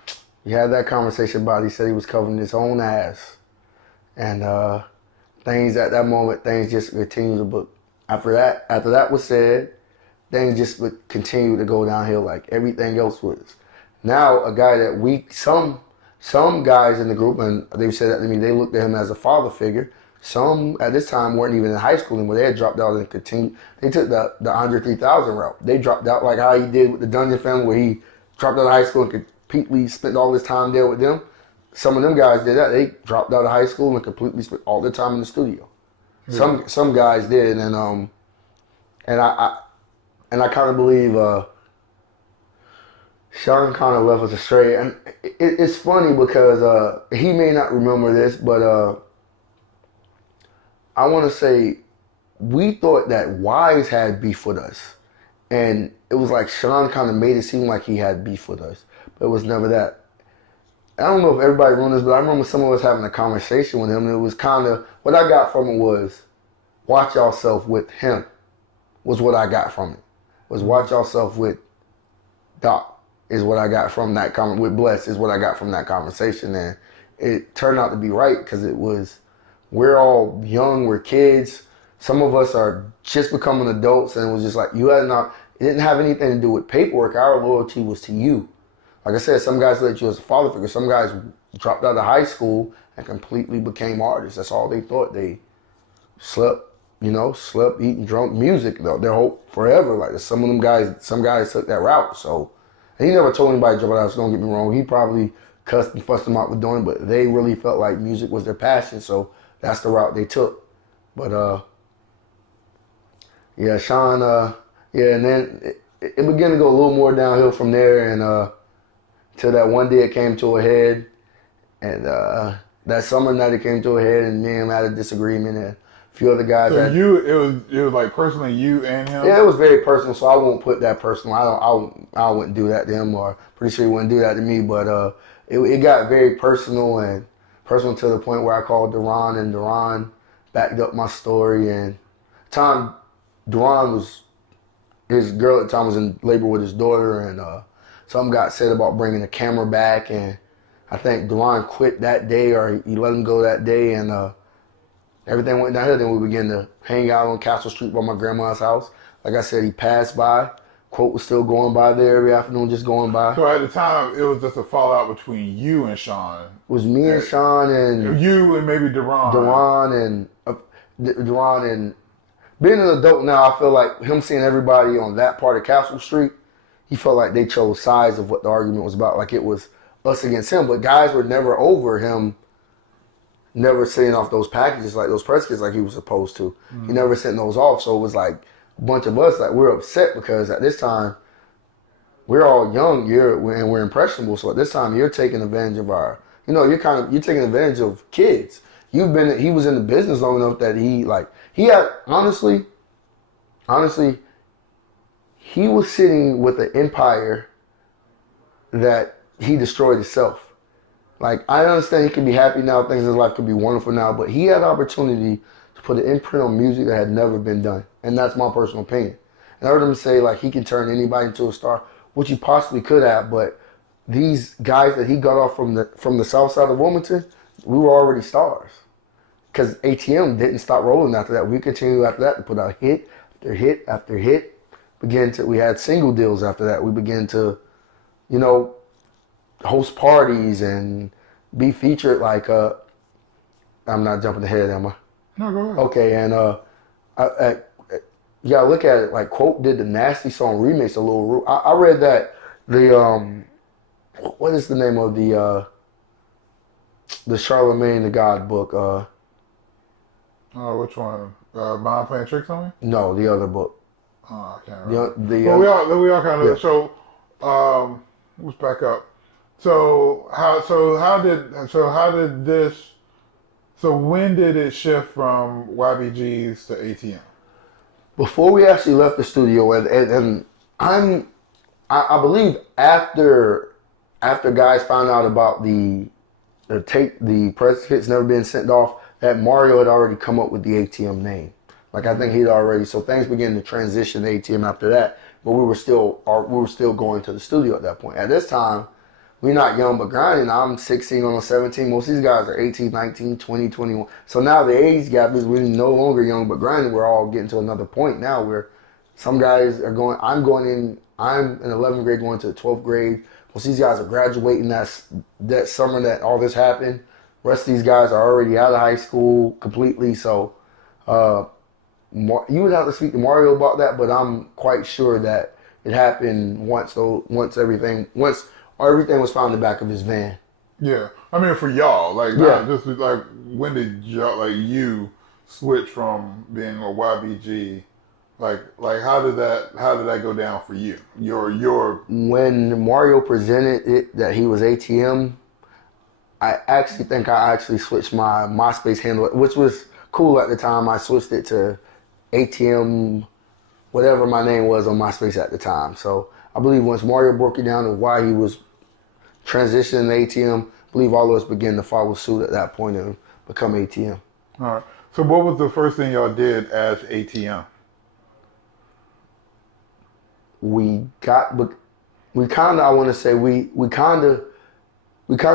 We had that conversation about it. He said he was covering his own ass, and things at that moment, things just continued to book. After that was said, things just would continue to go downhill like everything else was. Now, a guy that some guys in the group, and they've said that to me, they looked at him as a father figure. Some at this time weren't even in high school anymore. They had dropped out and continued. They took the Andre 3000 route. They dropped out like how he did with the Dungeon family, where he dropped out of high school and completely spent all his time there with them. Some of them guys did that. They dropped out of high school and completely spent all their time in the studio. Yeah. Some guys did, and I kind of believe Sean kind of left us astray. And it's funny because he may not remember this, but I want to say we thought that Wise had beef with us. And it was like Sean kind of made it seem like he had beef with us. But it was never that. I don't know if everybody remembers this, but I remember some of us having a conversation with him. And it was kind of, what I got from it was, watch yourself with him, was what I got from it. Was watch yourself with Doc, is what I got from that comment. With Bless is what I got from that conversation. And it turned out to be right because it was, we're all young, we're kids. Some of us are just becoming adults, and it was just like, it didn't have anything to do with paperwork. Our loyalty was to you. Like I said, some guys let you as a father figure. Some guys dropped out of high school and completely became artists. That's all they thought. They slept, eating, drunk, music, though. Their whole forever. Like some guys took that route. So he never told anybody to drop out. So don't get me wrong. He probably cussed and fussed them out for doing it, but they really felt like music was their passion. So that's the route they took. But yeah, Sean, and then it began to go a little more downhill from there, and till that one day it came to a head, and that summer night it came to a head, and me and him had a disagreement, and a few other guys. So it was like personally you and him. Yeah, it was very personal, so I won't put that personal. I wouldn't do that to him, or pretty sure he wouldn't do that to me. But it got very personal, and personal to the point where I called Duran, and Duran backed up my story. And his girl at the time was in labor with his daughter, and something got said about bringing the camera back, and I think Duran quit that day, or he let him go that day, and everything went downhill. Then we began to hang out on Castle Street by my grandma's house. Like I said, he passed by. Quote was still going by there every afternoon, just going by. So at the time, it was just a fallout between you and Sean. It was me and Sean, and you and maybe Duran. Duran and being an adult now, I feel like him seeing everybody on that part of Castle Street, he felt like they chose sides of what the argument was about. Like it was us against him. But guys were never over him, never sending off those packages, like those press kits, like he was supposed to. Mm-hmm. He never sent those off. So it was like a bunch of us, like we're upset because at this time, we're all young, and we're impressionable. So at this time, you're taking advantage of you're taking advantage of kids. He was in the business long enough that honestly, he was sitting with an empire that he destroyed himself. Like, I understand he could be happy now, things in his life could be wonderful now, but he had the opportunity to put an imprint on music that had never been done. And that's my personal opinion. And I heard him say, like, he can turn anybody into a star, which he possibly could have, but these guys that he got off from the south side of Wilmington, we were already stars. Because A.T.M. didn't stop rolling after that. We continued after that to put out hit after hit after hit. We had single deals after that. We began to, host parties and be featured like I'm not jumping ahead, am I? No, go ahead. Okay, and you gotta look at it like Quote did the Nasty Song remix a little. I read that the what is the name of the Charlemagne the God book? Which one? Mind playing tricks on me? No, the other book. Oh, I can't remember. The Well, we all kind of yeah. so. Let's back up. How did this? So when did it shift from YBGs to ATM? Before we actually left the studio, and I believe after guys found out about the press kits never being sent off, that Mario had already come up with the ATM name. Like I think he'd already, so things began to transition to ATM after that. But we were still going to the studio at that point. At this time, we're not young but grinding. I'm 16 on 17. Most of these guys are 18, 19, 20, 21. So now the age gap is we're no longer young but grinding. We're all getting to another point now where some guys are going. I'm in 11th grade going to 12th grade. Most of these guys are graduating that summer that all this happened. The rest of these guys are already out of high school completely. So you would have to speak to Mario about that, but I'm quite sure that it happened once everything was found in the back of his van. Yeah, I mean for y'all, like Yeah. not just like when did y'all like you switch from being a YBG? Like how did that go down for you? Your When Mario presented it that he was ATM, I actually think I switched my MySpace handle, which was cool at the time. I switched it to ATM, whatever my name was on MySpace at the time. So I believe once Mario broke it down and why he was transitioning to ATM, I believe all of us began to follow suit at that point and become ATM. all right. So what was the first thing y'all did as ATM? We kind of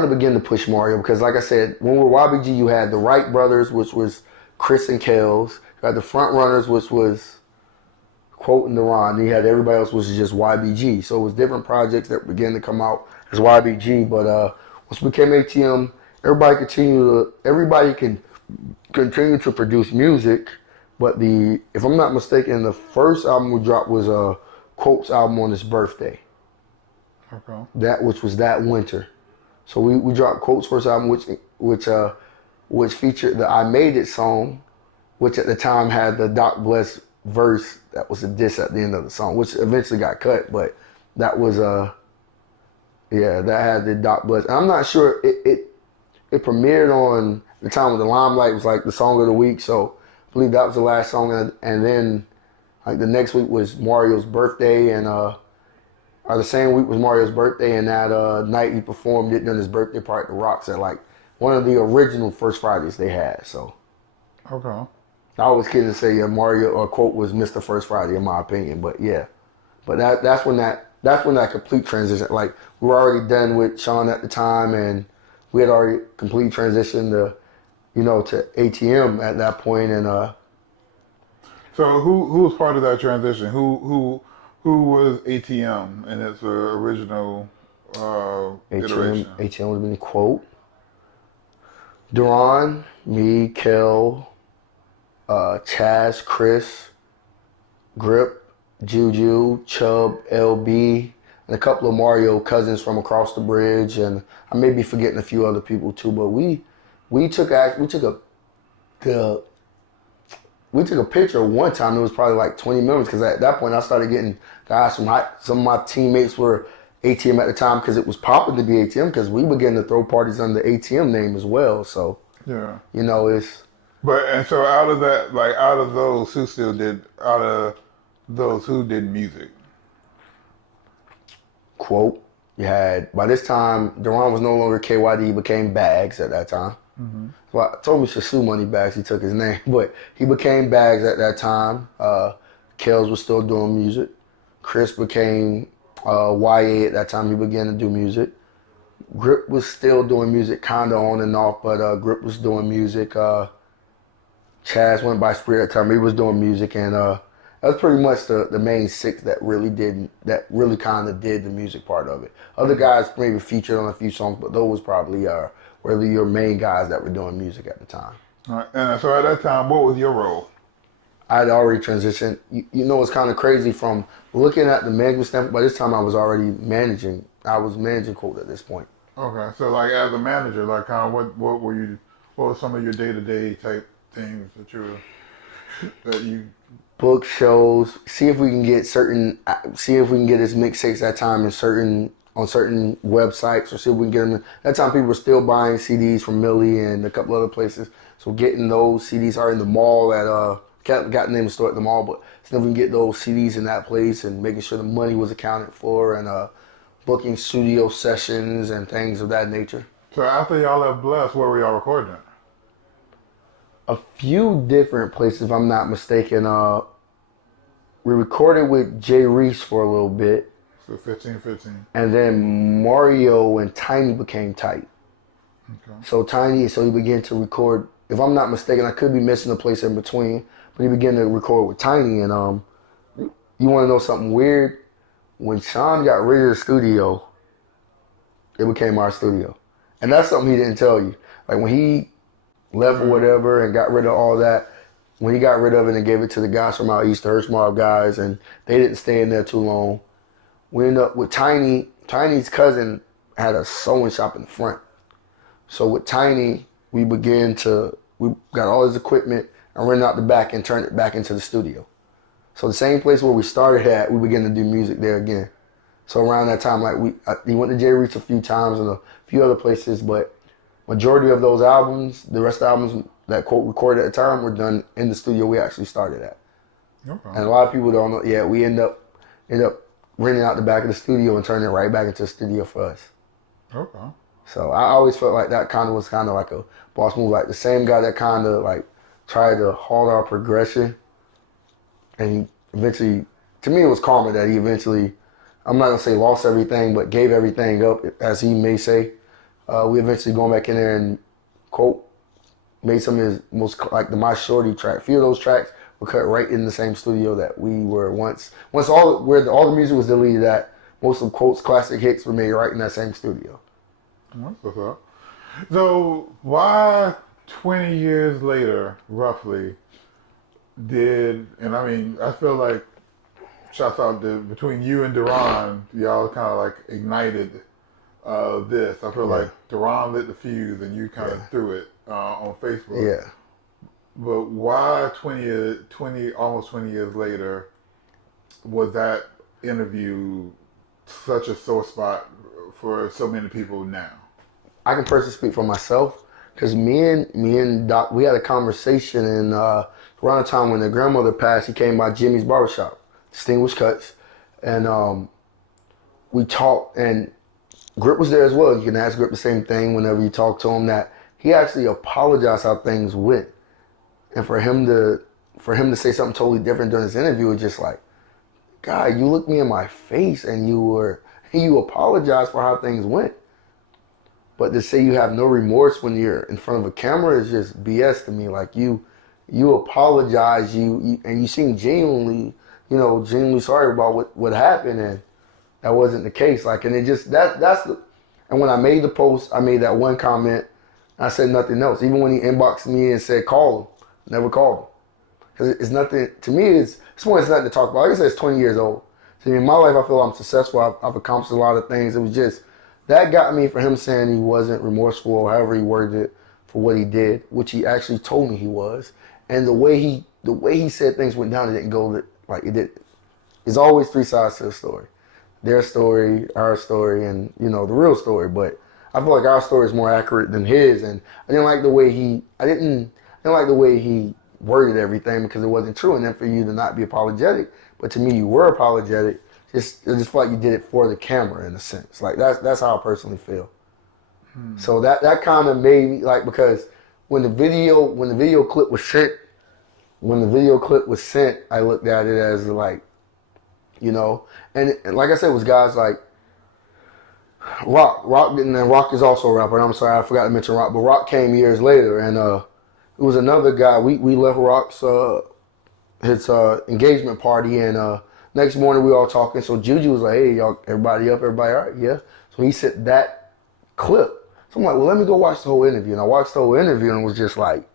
began to push Mario because, like I said, when we were YBG, you had the Wright brothers, which was Chris and Kels. You had the front runners, which was Quote and Deron. And you had everybody else, which was just YBG. So it was different projects that began to come out as YBG. But once we became ATM, everybody can continue to produce music. But if I'm not mistaken, the first album we dropped was Quote's album on his birthday. Okay. Which was that winter. So we dropped Quote's first album, which featured the I Made It song, which at the time had the Doc Bless verse that was a diss at the end of the song, which eventually got cut, but that was that had the Doc Bless. And I'm not sure it premiered on the time when the Limelight was like the song of the week, so I believe that was the last song, and then like the next week was Mario's birthday, and or the same week was Mario's birthday, and that night he performed it during his birthday party at the Rocks at like one of the original First Fridays they had. So Okay. I always kidding to say Mario or Quote was Mr. First Friday in my opinion, but yeah, but that's when that complete transition. Like we were already done with Sean at the time, and we had already completely transitioned to ATM at that point, and So who was part of that transition? Who was ATM in its original iteration? ATM would have been Quote, Deron, me, Kel, Chaz, Chris, Grip, Juju, Chubb, LB, and a couple of Mario cousins from across the bridge, and I may be forgetting a few other people too. But we took a picture one time. It was probably like 20 members because at that point I started getting guys from some of my teammates were ATM at the time because it was popping to be ATM because we began to throw parties under the ATM name as well. So Yeah. it's. But and so out of those who did music? Quote, you had, by this time, Deron was no longer KYD, he became Bags at that time. Mm-hmm. Well, I told me Shasu Money Bags, he took his name, but he became Bags at that time. Kels was still doing music. Chris became YA at that time, he began to do music. Grip was still doing music, kind of on and off, but Grip was doing music. Chaz went by Spirit at the time, he was doing music, and that's pretty much the main six that really kind of did the music part of it. Other guys maybe featured on a few songs, but those was probably were your main guys that were doing music at the time. All right. And so at that time, what was your role? I'd already transitioned. You know, it's kind of crazy from looking at the management standpoint. By this time, I was already managing. I was managing Colt at this point. Okay, so like as a manager, like kind of what were you? What were some of your day-to-day type things that you Book shows. See if we can get his mixtapes that time on certain websites, or see if we can get them. That time, people were still buying CDs from Millie and a couple other places. So getting those CDs are in the mall at got the name of the store at the mall, but see if we can get those CDs in that place and making sure the money was accounted for and booking studio sessions and things of that nature. So after y'all left Bless, where were y'all recording at? A few different places, if I'm not mistaken. We recorded with Jay Reese for a little bit. So 15. And then Mario and Tiny became tight. Okay. So he began to record. If I'm not mistaken, I could be missing a place in between, but he began to record with Tiny. And you want to know something weird? When Sean got rid of the studio, it became our studio. And that's something he didn't tell you. Like when he left or whatever and got rid of all that, when he got rid of it and gave it to the guys from out east, the Hirschmark guys, and they didn't stay in there too long, we ended up with Tiny. Tiny's cousin had a sewing shop in the front. So with Tiny, we got all his equipment and rented out the back and turned it back into the studio. So the same place where we started at, we began to do music there again. So around that time, he went to Jay Reese a few times and a few other places, but majority of those albums, the rest of the albums that Colt recorded at the time, were done in the studio we actually started at. Okay. And a lot of people don't know. Yeah, we end up renting out the back of the studio and turning it right back into a studio for us. Okay. So I always felt like that was like a boss move. Like the same guy that kind of like tried to halt our progression, and he eventually, to me, it was karma that he eventually, I'm not gonna say lost everything, but gave everything up, as he may say. We eventually going back in there, and Colt made some of his most, like the My Shorty track. A few of those tracks were cut right in the same studio that we were once all the music was deleted at. Most of Colt's classic hits were made right in that same studio. That's what's up. So why 20 years later, roughly, I feel like, shouts out between you and Duran, y'all kind of like ignited this. I feel like Duran lit the fuse and you kind of threw it on Facebook. Yeah. But why almost 20 years later, was that interview such a sore spot for so many people now? I can personally speak for myself, because me and Doc, we had a conversation, and around the time when the grandmother passed, he came by Jimmy's barbershop, Distinguished Cuts, and we talked, and Grip was there as well. You can ask Grip the same thing whenever you talk to him, that he actually apologized how things went, and for him to say something totally different during this interview was just like, God, you looked me in my face and you apologized for how things went. But to say you have no remorse when you're in front of a camera is just BS to me. Like you apologize, and you seem genuinely sorry about what happened, and that wasn't the case. Like, and it just and when I made the post, I made that one comment. I said nothing else. Even when he inboxed me and said call him, never called him, because it's nothing to me. It's nothing to talk about. Like I said, it's 20 years old. So in my life, I feel I'm successful. I've accomplished a lot of things. It was just that got me, for him saying he wasn't remorseful, or however he worded it, for what he did, which he actually told me he was. And the way he said things went down, it didn't go like it did. There's always three sides to the story: their story, our story, and the real story. But I feel like our story is more accurate than his, and I didn't like the way he worded everything, because it wasn't true. And then for you to not be apologetic, but to me you were apologetic. I just feel like you did it for the camera, in a sense. Like that's how I personally feel. So that kind of made me, like, because when the video clip was sent, I looked at it as like, and like I said, it was guys like Rock, and then Rock is also a rapper. And I'm sorry, I forgot to mention Rock, but Rock came years later, and it was another guy. We left Rock's his engagement party, and next morning we all talking. So Juju was like, "Hey, y'all, everybody up? Everybody all right? Yeah." So he sent that clip So I'm like, well, let me go watch the whole interview. And I watched the whole interview and it was just like,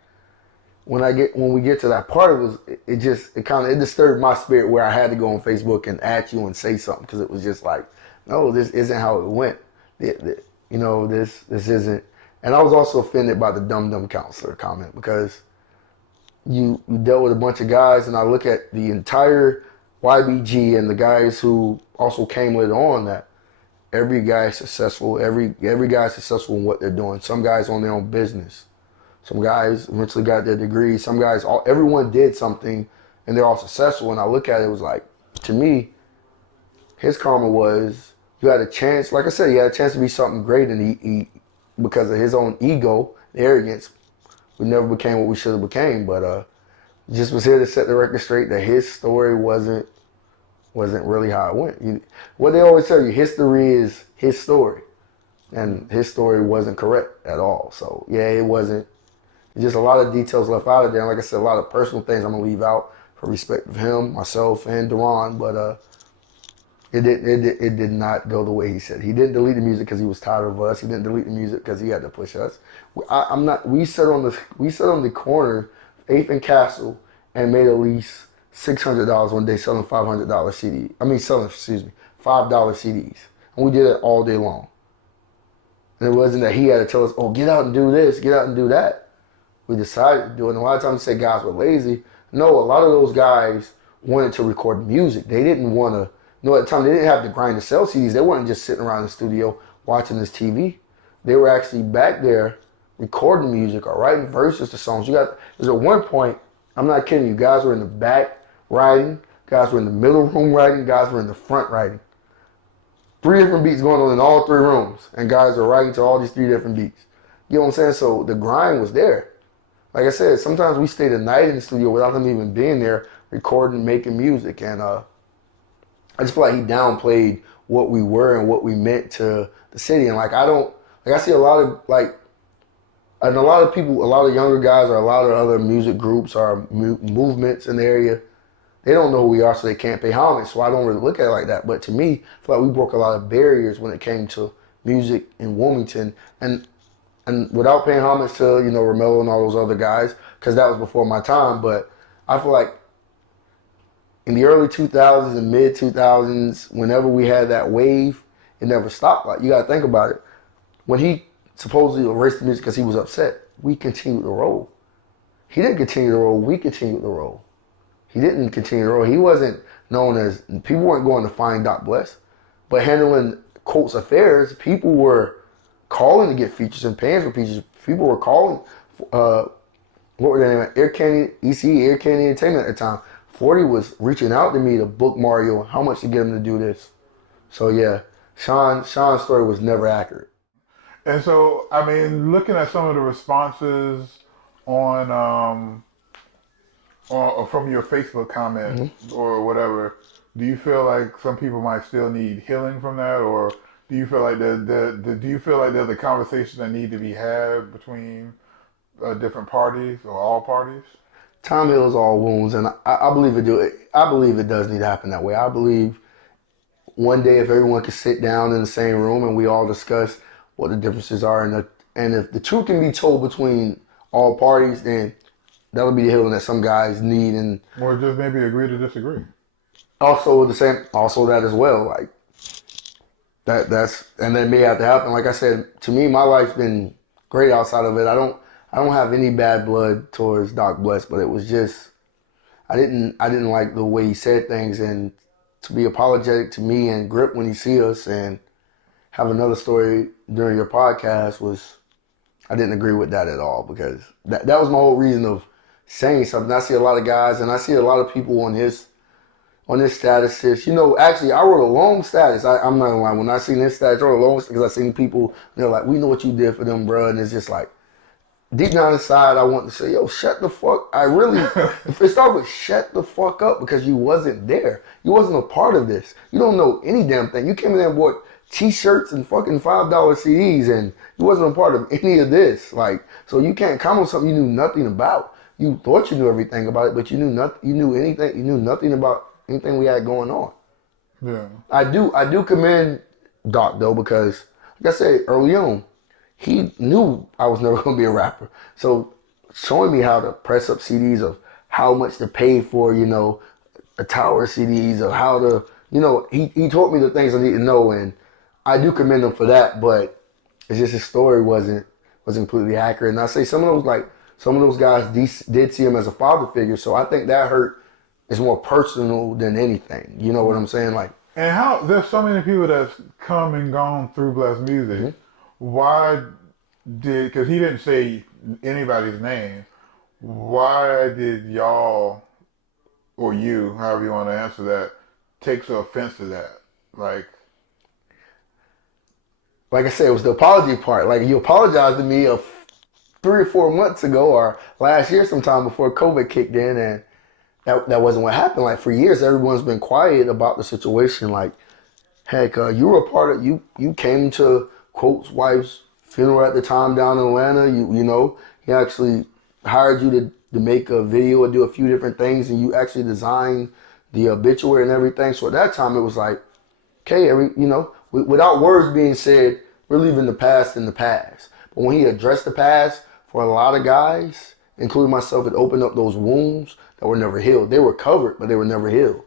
when we get to that part, it disturbed my spirit where I had to go on Facebook and at you and say something because it was just like, no, this isn't how it went. This isn't. And I was also offended by the dumb counselor comment because you dealt with a bunch of guys, and I look at the entire YBG and the guys who also came later on that every guy is successful. Every guy is successful in what they're doing. Some guys own their own business. Some guys eventually got their degrees. Some guys, everyone did something, and they're all successful. And I look at it, it was like, to me, his karma was you had a chance. Like I said, he had a chance to be something great, and he because of his own ego, arrogance, we never became what we should have became. But just was here to set the record straight that his story wasn't really how it went. What they always tell you, history is his story, and his story wasn't correct at all. So yeah, it wasn't. Just a lot of details left out of there. And like I said, a lot of personal things I'm gonna leave out for respect of him, myself, and Deron. But it did not go the way he said. He didn't delete the music because he was tired of us. He didn't delete the music because he had to push us. I'm not. We sat on the corner, 8th and Castle, and made at least $600 one day selling $500 CD. $5 CDs, and we did it all day long. And it wasn't that he had to tell us, "Oh, get out and do this, get out and do that." We decided to do it. And a lot of times you say guys were lazy. No, a lot of those guys wanted to record music. They didn't want to, at the time they didn't have the grind to sell CDs. They weren't just sitting around the studio watching this TV. They were actually back there recording music or writing verses to songs. There's at one point, I'm not kidding you, guys were in the back writing, guys were in the middle room writing, guys were in the front writing. 3 different beats going on in all 3 rooms. And guys are writing to all these 3 different beats. You know what I'm saying? So the grind was there. Like I said, sometimes we stayed a night in the studio without him even being there, recording, making music. And I just feel like he downplayed what we were and what we meant to the city. And I see a lot of people, a lot of younger guys or a lot of other music groups or movements in the area, they don't know who we are, so they can't pay homage. So I don't really look at it like that. But to me, I feel like we broke a lot of barriers when it came to music in Wilmington. And without paying homage to, Romello and all those other guys, because that was before my time, but I feel like in the early 2000s and mid 2000s, whenever we had that wave, it never stopped. Like, you got to think about it. When he supposedly erased the music because he was upset, we continued to roll. He didn't continue to roll, we continued to roll. He didn't continue to roll. He wasn't known as, people weren't going to find Doc Bless, but handling Colts affairs, people were calling to get features and paying for features. People were calling, what were their name? Air Candy, Air Candy Entertainment at the time. 40 was reaching out to me to book Mario, how much to get him to do this. So yeah, Sean's story was never accurate. And so, looking at some of the responses on from your Facebook comment or whatever, do you feel like some people might still need healing from that, or do you feel like there's a conversation that need to be had between different parties or all parties? Time heals all wounds, and I believe it do. I believe it does need to happen that way. I believe one day if everyone could sit down in the same room and we all discuss what the differences are, and if the truth can be told between all parties, then that'll be the healing that some guys need, and or just maybe agree to disagree. Also that as well, like and that may have to happen. Like I said, to me, my life's been great outside of it. I don't have any bad blood towards Doc Bless, but it was just I didn't like the way he said things, and to be apologetic to me and Grip when he see us and have another story during your podcast I didn't agree with that at all, because that was my whole reason of saying something. I see a lot of guys and I see a lot of people on his statuses. Actually, I wrote a long status. I'm not gonna lie. When I seen his status, I wrote a long status because I seen people, they're like, we know what you did for them, bro. And it's just like, deep down inside, I want to say, yo, shut the fuck. If it started with shut the fuck up, because you wasn't there. You wasn't a part of this. You don't know any damn thing. You came in there and bought T-shirts and fucking $5 CDs, and you wasn't a part of any of this. Like, so you can't comment on something you knew nothing about. You thought you knew everything about it, but you knew nothing. You knew nothing about anything we had going on. Yeah. I do commend Doc though, because like I said early on, he knew I was never gonna be a rapper. So showing me how to press up CDs, of how much to pay for, a tower CDs, of how to, he taught me the things I need to know, and I do commend him for that. But it's just his story wasn't completely accurate. And I say some of those guys did see him as a father figure, so I think that hurt is more personal than anything. You know what I'm saying? Like, and how there's so many people that's come and gone through Blessed Music. Mm-hmm. Why did, because he didn't say anybody's name, why did y'all, or you, however you want to answer that, take so offense to that? Like I said, it was the apology part. Like, you apologized to me 3 or 4 months ago, or last year sometime before COVID kicked in, and that wasn't what happened. Like, for years, everyone's been quiet about the situation. Like, heck, you were a part of, you came to Quote's wife's funeral at the time down in Atlanta. He actually hired you to make a video and do a few different things, and you actually designed the obituary and everything. So at that time, it was like, okay, without words being said, we're leaving the past in the past. But when he addressed the past, for a lot of guys, including myself, it opened up those wounds that were never healed. They were covered, but they were never healed.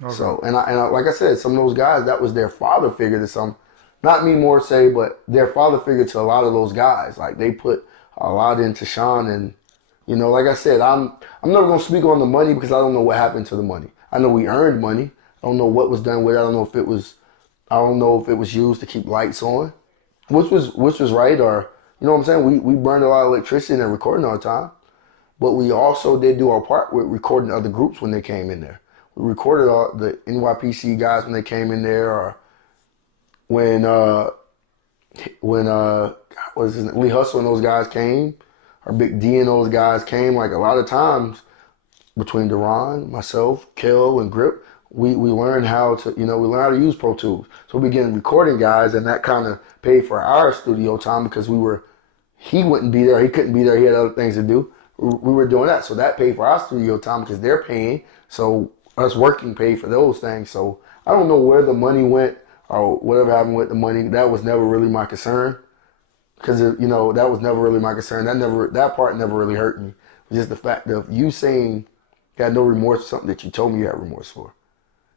Okay. So, and I, like I said, some of those guys, that was their father figure to some, not me more say, but their father figure to a lot of those guys. Like, they put a lot into Sean, and like I said, I'm never gonna speak on the money because I don't know what happened to the money. I know we earned money. I don't know what was done with it. I don't know if it was used to keep lights on, which was right, or you know what I'm saying. We burned a lot of electricity and recording all the time, but we also did do our part with recording other groups when they came in there. We recorded all the NYPC guys when they came in there, or when Lee Hustle and those guys came, or Big D and those guys came. Like, a lot of times between Deron, myself, Kel, and Grip, we learned how to, we learned how to use Pro Tools. So we began recording guys, and that kind of paid for our studio time because he wouldn't be there. He couldn't be there. He had other things to do. We were doing that. So that paid for our studio time because they're paying. So us working paid for those things. So I don't know where the money went or whatever happened with the money. That was never really my concern. Because, that was never really my concern. That part never really hurt me. It was just the fact of you saying you had no remorse for something that you told me you had remorse for.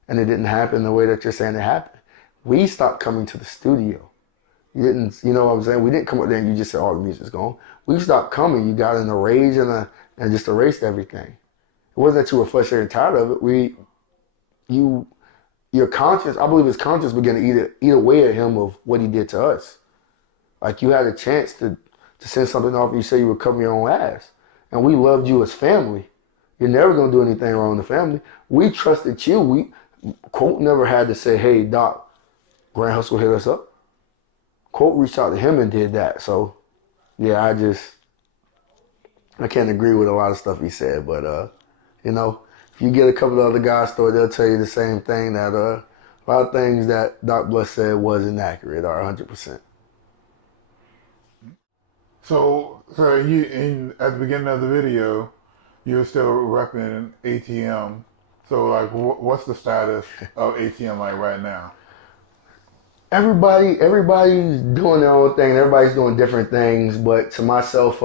And it didn't happen the way that you're saying it happened. We stopped coming to the studio. You didn't, you know what I'm saying? We didn't come up there and you just said, oh, the music's gone. We stopped coming. You got in a rage and just erased everything. It wasn't that you were frustrated and tired of it. Your conscience, I believe his conscience began to eat away at him of what he did to us. Like, you had a chance to send something off and you said you would cover your own ass. And we loved you as family. You're never going to do anything wrong in the family. We trusted you. Quote never had to say, hey, Doc, Grand Hustle hit us up. Quote reached out to him and did that. So, yeah, I can't agree with a lot of stuff he said. But, if you get a couple of other guys' story, they'll tell you the same thing, that a lot of things that Doc Bless said wasn't accurate or 100%. So you, at the beginning of the video, you were still repping A.T.M. So, like, what's the status of A.T.M. like right now? Everybody's doing their own thing. Everybody's doing different things. But to myself,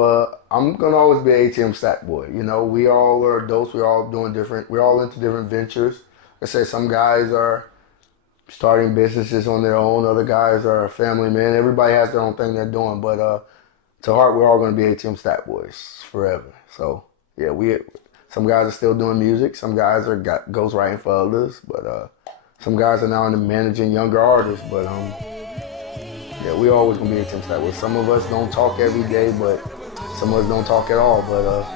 I'm gonna always be an A.T.M. Stack boy. We all are adults. We're all into different ventures. Like I say, some guys are starting businesses on their own. Other guys are family men. Everybody has their own thing they're doing. But to heart, we're all gonna be A.T.M. Stack boys forever. So yeah, some guys are still doing music. Some guys are ghostwriting for others. But some guys are now into managing younger artists. But yeah, we always gonna be A.T.M. Stack boys. Some of us don't talk every day, but some of us don't talk at all. But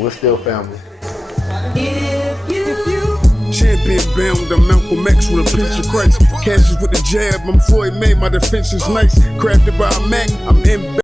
we're still family. Champion bound, I'm Malcolm X with a pinch of Christ. Cashes with the jab, I'm Floyd May, my defense is nice. Crafted by a Mac, I'm in.